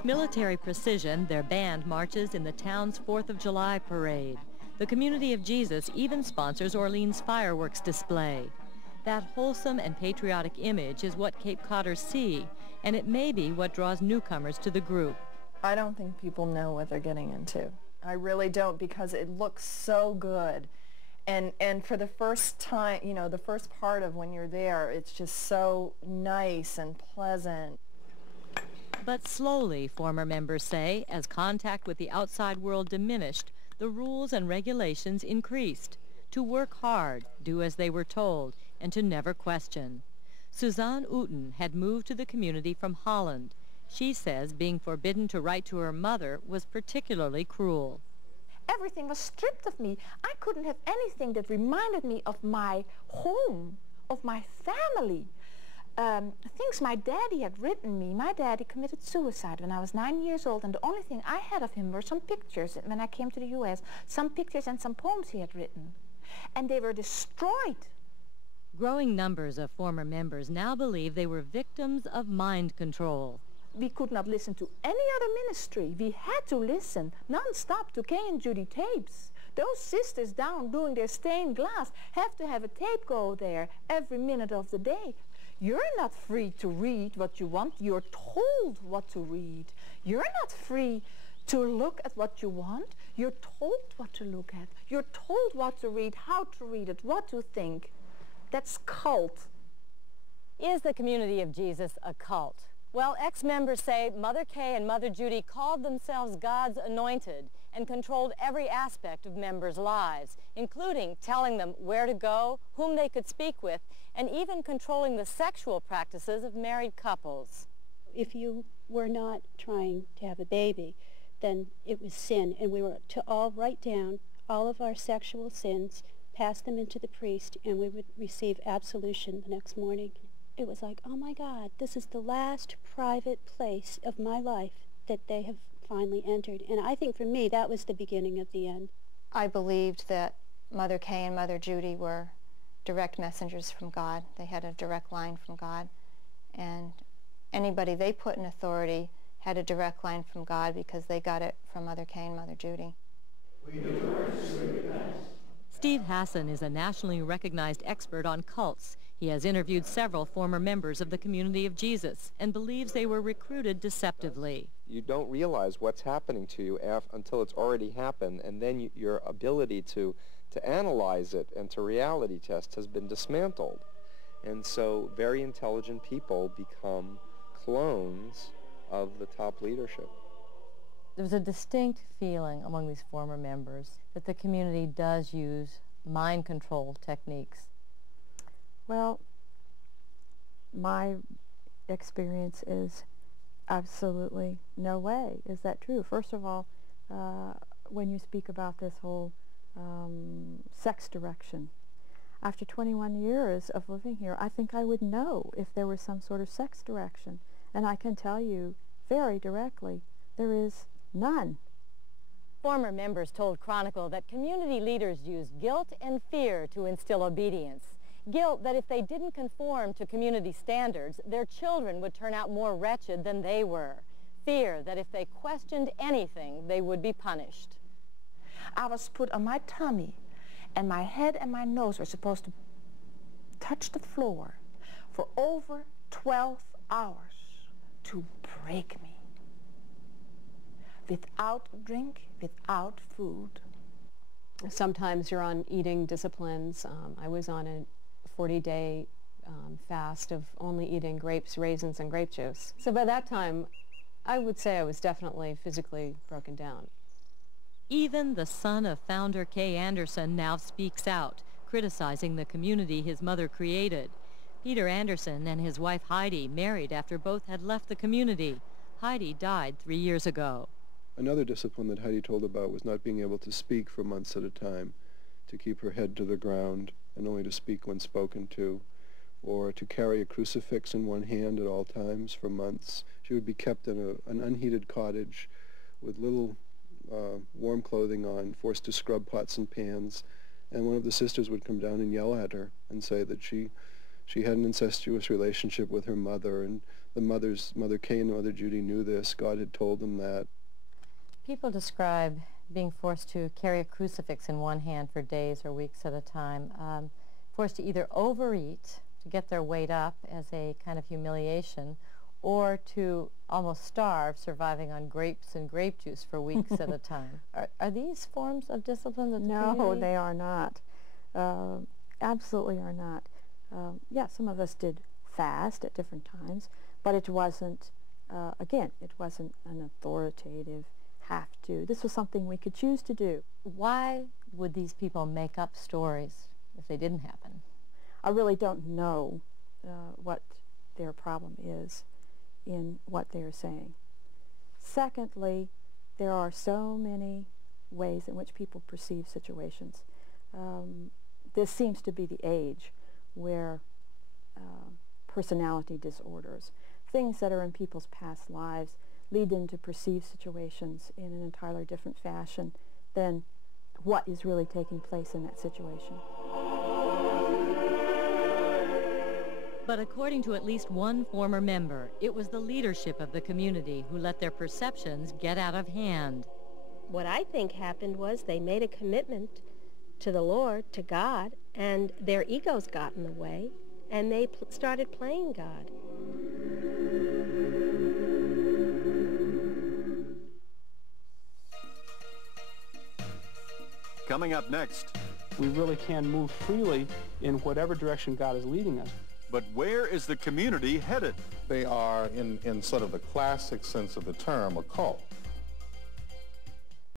With military precision, their band marches in the town's 4th of July parade. The Community of Jesus even sponsors Orleans' fireworks display. That wholesome and patriotic image is what Cape Codders see, and it may be what draws newcomers to the group. I don't think people know what they're getting into. I really don't, because it looks so good. And for the first time, you know, the first part of when you're there, it's just so nice and pleasant. But slowly, former members say, as contact with the outside world diminished, the rules and regulations increased. To work hard, do as they were told, and to never question. Suzanne Uten had moved to the community from Holland. She says being forbidden to write to her mother was particularly cruel. Everything was stripped of me. I couldn't have anything that reminded me of my home, of my family. Things my daddy had written me. My daddy committed suicide when I was 9 years old, and the only thing I had of him were some pictures when I came to the U.S., some pictures and some poems he had written. And they were destroyed. Growing numbers of former members now believe they were victims of mind control. We could not listen to any other ministry. We had to listen non-stop to Cay and Judy tapes. Those sisters down doing their stained glass have to have a tape go there every minute of the day. You're not free to read what you want. You're told what to read. You're not free to look at what you want. You're told what to look at. You're told what to read, how to read it, what to think. That's cult. Is the Community of Jesus a cult? Well, ex-members say Mother Cay and Mother Judy called themselves God's anointed and controlled every aspect of members' lives, including telling them where to go, whom they could speak with, and even controlling the sexual practices of married couples. If you were not trying to have a baby, then it was sin, and we were to all write down all of our sexual sins, pass them into the priest, and we would receive absolution the next morning. It was like, oh my God, this is the last private place of my life that they have finally entered. And I think for me, that was the beginning of the end. I believed that Mother Cay and Mother Judy were direct messengers from God. They had a direct line from God. And anybody they put in authority had a direct line from God because they got it from Mother Cay and Mother Judy. Steve Hassan is a nationally recognized expert on cults. He has interviewed several former members of the Community of Jesus and believes they were recruited deceptively. You don't realize what's happening to you until it's already happened, and then your ability to analyze it and to reality test has been dismantled. And so very intelligent people become clones of the top leadership. There's a distinct feeling among these former members that the community does use mind control techniques. Well, my experience is absolutely no way. Is that true? First of all, when you speak about this whole sex direction, after 21 years of living here, I think I would know if there was some sort of sex direction. And I can tell you very directly, there is none. Former members told Chronicle that community leaders used guilt and fear to instill obedience. Guilt that if they didn't conform to community standards, their children would turn out more wretched than they were. Fear that if they questioned anything, they would be punished. I was put on my tummy, and my head and my nose were supposed to touch the floor for over 12 hours to break me. Without drink, without food. Sometimes you're on eating disciplines. I was on a 40-day fast of only eating grapes, raisins, and grape juice. So by that time, I would say I was definitely physically broken down. Even the son of founder Cay Anderson now speaks out, criticizing the community his mother created. Peter Anderson and his wife Heidi married after both had left the community. Heidi died 3 years ago. Another discipline that Heidi told about was not being able to speak for months at a time, to keep her head to the ground and only to speak when spoken to, or to carry a crucifix in one hand at all times for months. She would be kept in an unheated cottage with little warm clothing on, forced to scrub pots and pans, and one of the sisters would come down and yell at her and say that she had an incestuous relationship with her mother and the Mother Cay and Mother Judy knew this. God had told them that. People describe being forced to carry a crucifix in one hand for days or weeks at a time, forced to either overeat to get their weight up as a kind of humiliation, or to almost starve, surviving on grapes and grape juice for weeks at a time. Are these forms of discipline that the No, community... they are not. Absolutely are not. Yeah, some of us did fast at different times, but it wasn't, again, it wasn't an authoritative have to. This was something we could choose to do. Why would these people make up stories if they didn't happen? I really don't know what their problem is in what they're saying. Secondly, there are so many ways in which people perceive situations. This seems to be the age where personality disorders, things that are in people's past lives, lead them to perceive situations in an entirely different fashion than what is really taking place in that situation. But according to at least one former member, it was the leadership of the community who let their perceptions get out of hand. What I think happened was they made a commitment to the Lord, to God, and their egos got in the way, and they started playing God. Coming up next. We really can move freely in whatever direction God is leading us. But where is the community headed? They are, in sort of the classic sense of the term, a cult.